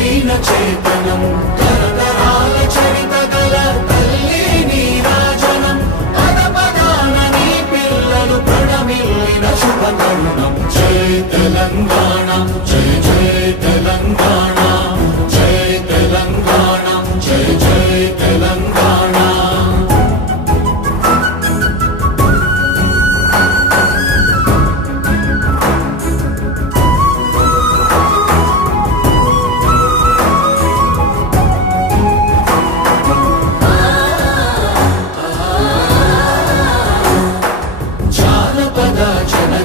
నిండైన చేతనం తరతరాల చరిత గల తల్లి నీరాజనం పదపదాన నీ పిల్లలు ప్రణమిల్లిన శుభ తరుణం జై తెలంగాణ జై జై తెలంగాణ జై తెలంగాణ జై జై తెలంగాణ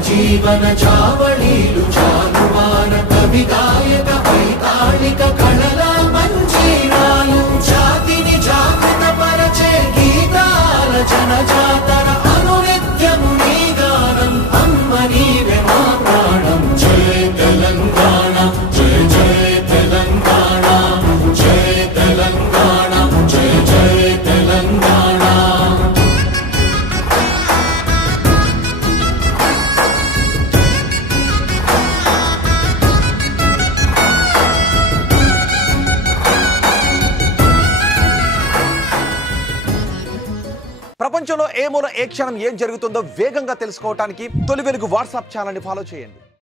జీవన చావళీలు చాలువాన కవి గాయక వైతాళిక కళల మంజీరాలు జాతిని జాగృత పరచే గీతాల జనజాతర అనునిత్యము నీ గానం అమ్మ నీవే మా ప్రాణం జై తెలంగాణ జై జై తెలంగాణ జై తెలంగాణ జై జై తెలంగాణ ప్రపంచంలో ఏ మూల ఏ క్షణం ఏం జరుగుతుందో వేగంగా తెలుసుకోవడానికి తొలి వెలుగు వాట్సాప్ ఛానల్ని ఫాలో చేయండి.